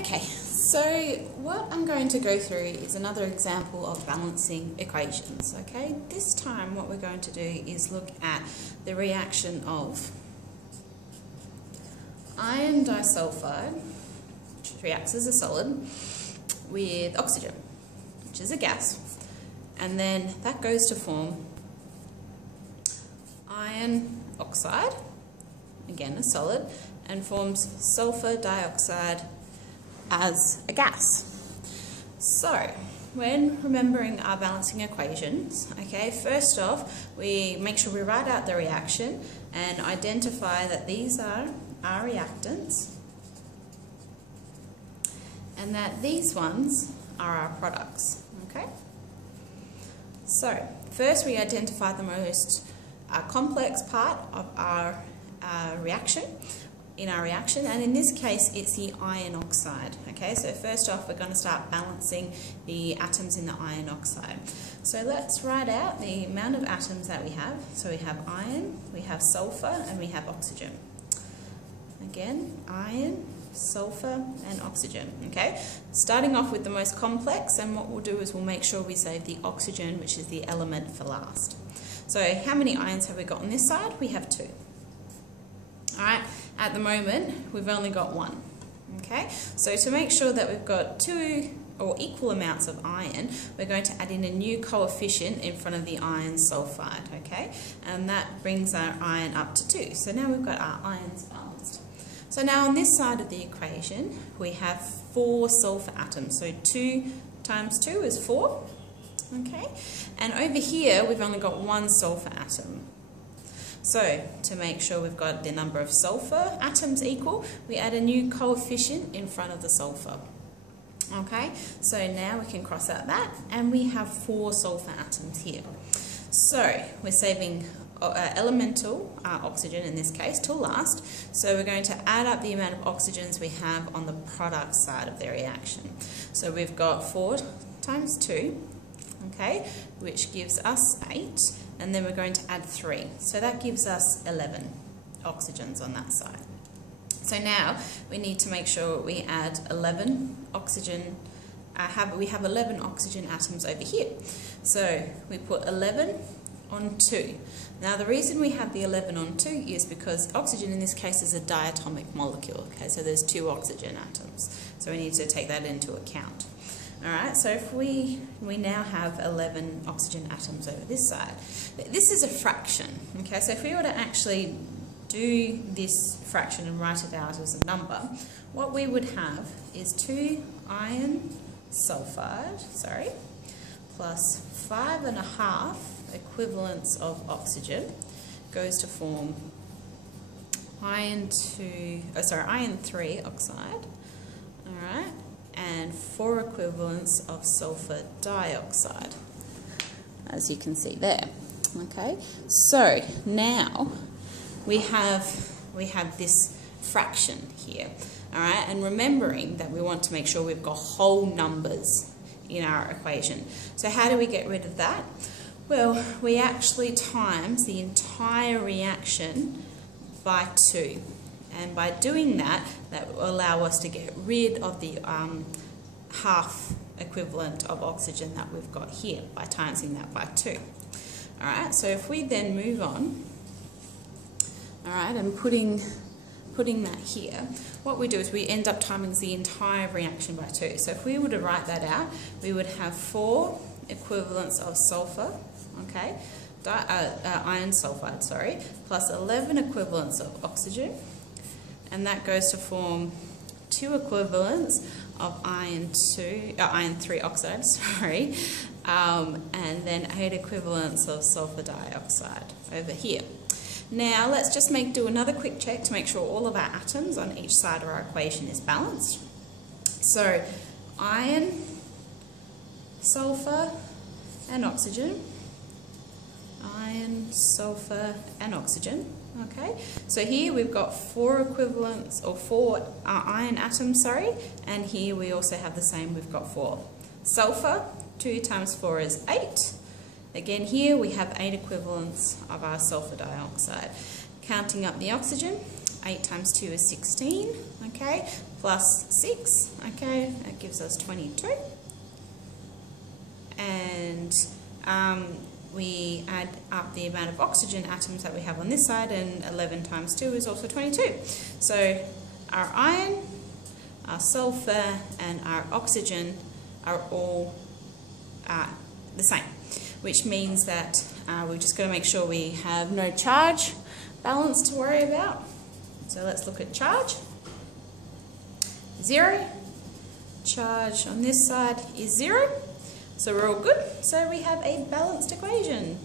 Okay, so what I'm going to go through is another example of balancing equations, okay? This time what we're going to do is look at the reaction of iron disulfide, which reacts as a solid, with oxygen, which is a gas, and then that goes to form iron oxide, again a solid, and forms sulfur dioxide as a gas. So, when remembering our balancing equations, okay, first off, we make sure we write out the reaction and identify that these are our reactants and that these ones are our products, okay? So, first we identify the most complex part of our reaction, and in this case it's the iron oxide. Okay, so first off we're going to start balancing the atoms in the iron oxide. So let's write out the amount of atoms that we have. So we have iron, we have sulfur, and we have oxygen. Again, iron, sulfur, and oxygen. Okay, starting off with the most complex, and what we'll do is we'll make sure we save the oxygen, which is the element, for last. So how many ions have we got on this side? We have 2. Alright, at the moment we've only got 1. Okay, so to make sure that we've got 2 or equal amounts of iron, we're going to add in a new coefficient in front of the iron sulfide, okay, and that brings our iron up to 2. So now we've got our ions balanced. So now on this side of the equation we have 4 sulfur atoms, so 2 times 2 is 4, okay, and over here we've only got 1 sulfur atom. So, to make sure we've got the number of sulfur atoms equal, we add a new coefficient in front of the sulfur. Okay, so now we can cross out that, and we have 4 sulfur atoms here. So, we're saving elemental oxygen in this case till last, so we're going to add up the amount of oxygens we have on the product side of the reaction. So we've got 4 times 2, okay, which gives us 8. And then we're going to add 3. So that gives us 11 oxygens on that side. So now we need to make sure we add 11 oxygen, we have 11 oxygen atoms over here. So we put 11 on 2. Now the reason we have the 11 on 2 is because oxygen in this case is a diatomic molecule. Okay, so there's 2 oxygen atoms. So we need to take that into account. Alright, so if we now have 11 oxygen atoms over this side. This is a fraction, okay, so if we were to actually do this fraction and write it out as a number, what we would have is 2 iron sulfide, plus 5.5 equivalents of oxygen goes to form iron 3 oxide, alright, and 4 equivalents of sulfur dioxide, as you can see there. Okay, so now we have this fraction here, all right, and remembering that we want to make sure we've got whole numbers in our equation. So how do we get rid of that? Well, we actually times the entire reaction by 2. And by doing that, that will allow us to get rid of the half equivalent of oxygen that we've got here by timesing that by 2. Alright, so if we then move on, alright, and putting that here, what we do is we end up timing the entire reaction by 2. So if we were to write that out, we would have 4 equivalents of sulfur, okay, iron sulfide, plus 11 equivalents of oxygen, and that goes to form 2 equivalents of iron 3 oxide, and then 8 equivalents of sulfur dioxide over here. Now let's just do another quick check to make sure all of our atoms on each side of our equation is balanced. So iron, sulfur, and oxygen. Iron, sulfur, and oxygen. Okay, so here we've got 4 equivalents, or 4 iron atoms, and here we also have the same, we've got 4. Sulfur, 2 times 4 is 8. Again here we have 8 equivalents of our sulfur dioxide. Counting up the oxygen, 8 times 2 is 16, okay, plus 6, okay, that gives us 22. And we add up the amount of oxygen atoms that we have on this side, and 11 times 2 is also 22. So our iron, our sulfur, and our oxygen are all the same, which means that we've just got to make sure we have no charge balance to worry about. So let's look at charge. 0. Charge on this side is 0. So we're all good. So we have a balanced equation.